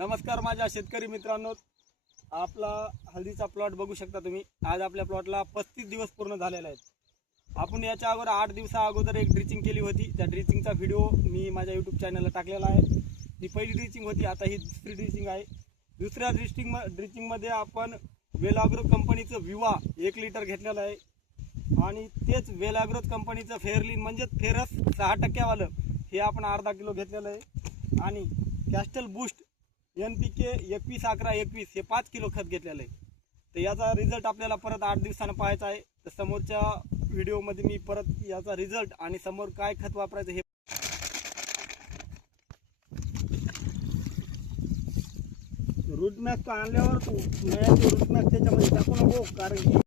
नमस्कार माझ्या शेतकरी मित्रांनो, आपला हळदीचा प्लॉट बघू शकता तुम्ही। आज आपल्या प्लॉटला 35 दिवस पूर्ण झालेले आहेत। आपण याच्या अगोदर 8 दिवसा अगोदर एक ड्रिचिंग केली होती। त्या ड्रिचिंगचा व्हिडिओ मी माझ्या YouTube चॅनलला टाकलेला आहे। ही पहिली ड्रिचिंग होती, आता ही दुसरी ड्रिचिंग आहे। दुसऱ्या ड्रिचिंग मध्ये आपण वेलाग्रो कंपनीचं विवा 1 लिटर घेतलेलं आहे आणि तेच वेलाग्रो कंपनीचं फेअरलिन म्हणजे फेरस 6% वालं हे आपण अर्धा किलो घेतलेलं आहे आणि कॅस्टल बूस्ट NPK 21-11-21 हे 5 किलो खत घेतलेलं आहे। तर याचा रिझल्ट आपल्याला परत 8 दिवसांनी पाहायचा आहे। तर समोरच्या व्हिडिओमध्ये मी परत याचा रिझल्ट आणि समोर काय खत वापरायचं हे रूट मॅक्स आणल्यावर रूट मॅक्स त्याच्यामध्ये टाकू नको, कारण की